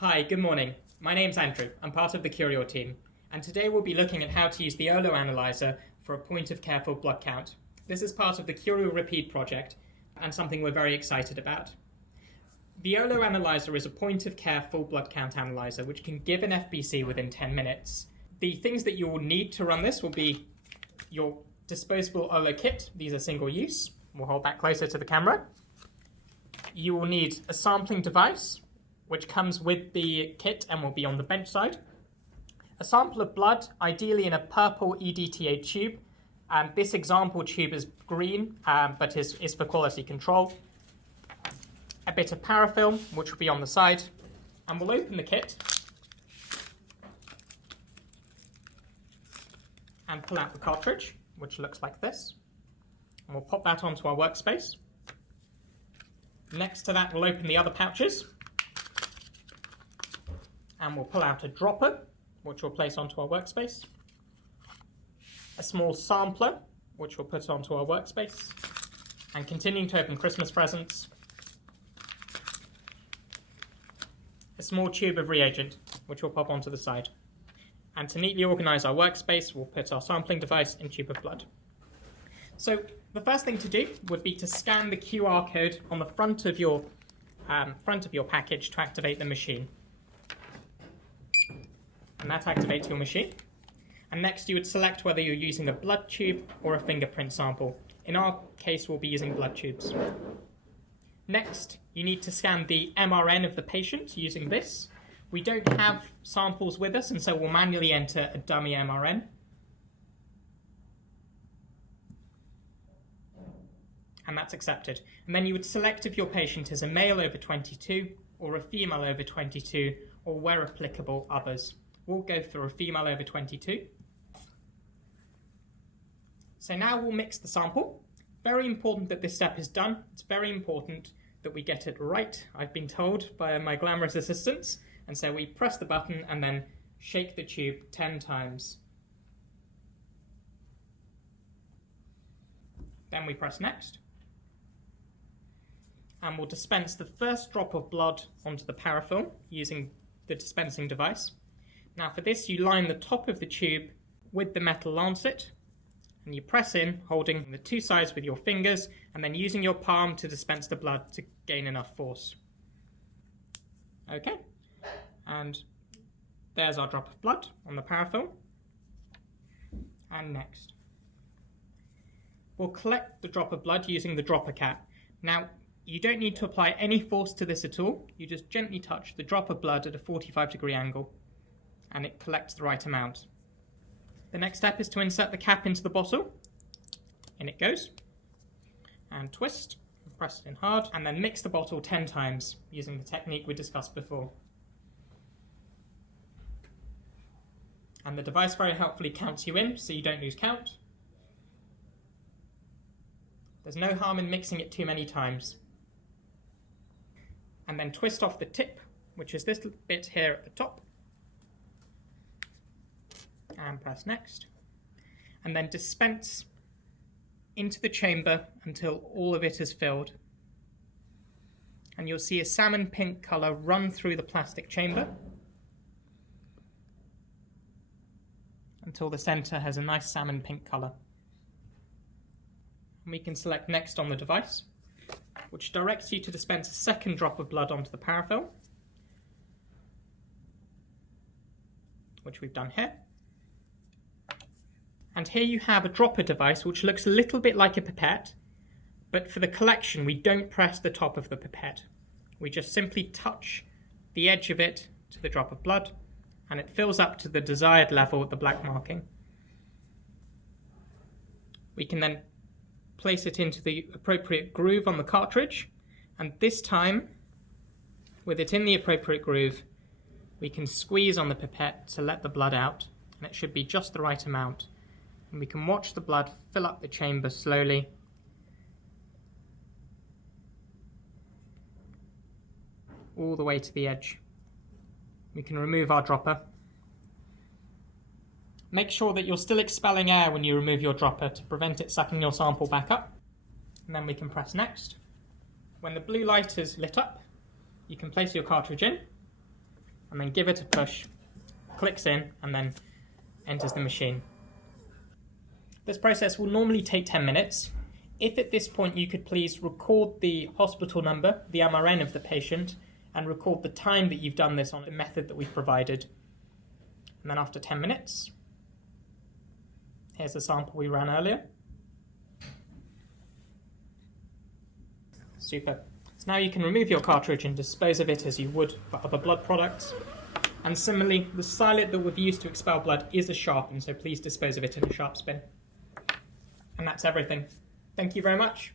Hi, good morning. My name's Andrew. I'm part of the CURIAL team, and today we'll be looking at how to use the OLO analyzer for a point-of-care full blood count. This is part of the CURIAL-Rapide Project, and something we're very excited about. The OLO analyzer is a point-of-care full blood count analyzer which can give an FBC within 10 minutes. The things that you will need to run this will be your disposable OLO kit. These are single-use. We'll hold that closer to the camera. You will need a sampling device, which comes with the kit and will be on the bench side. A sample of blood, ideally in a purple EDTA tube. This example tube is green, but is for quality control. A bit of parafilm, which will be on the side. And we'll open the kit and pull out the cartridge, which looks like this. And we'll pop that onto our workspace. Next to that, we'll open the other pouches. And we'll pull out a dropper, which we'll place onto our workspace. A small sampler, which we'll put onto our workspace. And continuing to open Christmas presents, a small tube of reagent, which we'll pop onto the side. And to neatly organize our workspace, we'll put our sampling device and tube of blood. So the first thing to do would be to scan the QR code on the front of your package to activate the machine. And that activates your machine. And next you would select whether you're using a blood tube or a fingerprint sample. In our case, we'll be using blood tubes. Next, you need to scan the MRN of the patient using this. We don't have samples with us, and so we'll manually enter a dummy MRN. And that's accepted. And then you would select if your patient is a male over 22 or a female over 22, or where applicable, others. We'll go for a female over 22. So now we'll mix the sample. Very important that this step is done. It's very important that we get it right, I've been told by my glamorous assistants. And so we press the button and then shake the tube 10 times. Then we press next. And we'll dispense the first drop of blood onto the parafilm using the dispensing device. Now for this, you line the top of the tube with the metal lancet, and you press in, holding the two sides with your fingers, and then using your palm to dispense the blood to gain enough force. Okay, and there's our drop of blood on the parafilm. And next, we'll collect the drop of blood using the dropper cap. Now, you don't need to apply any force to this at all. You just gently touch the drop of blood at a 45-degree angle, and it collects the right amount. The next step is to insert the cap into the bottle. In it goes. And twist, and press it in hard, and then mix the bottle 10 times using the technique we discussed before. And the device very helpfully counts you in, so you don't lose count. There's no harm in mixing it too many times. And then twist off the tip, which is this bit here at the top. And press next. And then dispense into the chamber until all of it is filled. And you'll see a salmon pink colour run through the plastic chamber until the centre has a nice salmon pink colour. And we can select next on the device, which directs you to dispense a second drop of blood onto the parafilm, which we've done here. And here you have a dropper device which looks a little bit like a pipette, but for the collection we don't press the top of the pipette. We just simply touch the edge of it to the drop of blood, and it fills up to the desired level with the black marking. We can then place it into the appropriate groove on the cartridge, and this time, with it in the appropriate groove, we can squeeze on the pipette to let the blood out, and it should be just the right amount. And we can watch the blood fill up the chamber slowly. All the way to the edge. We can remove our dropper. Make sure that you're still expelling air when you remove your dropper to prevent it sucking your sample back up. And then we can press next. When the blue light is lit up, you can place your cartridge in, and then give it a push, clicks in, and then enters the machine. This process will normally take 10 minutes. If at this point you could please record the hospital number, the MRN of the patient, and record the time that you've done this on the method that we've provided. And then after 10 minutes, here's the sample we ran earlier. Super. So now you can remove your cartridge and dispose of it as you would for other blood products. And similarly, the stylet that we've used to expel blood is a sharpen, so please dispose of it in a sharps bin. And that's everything. Thank you very much.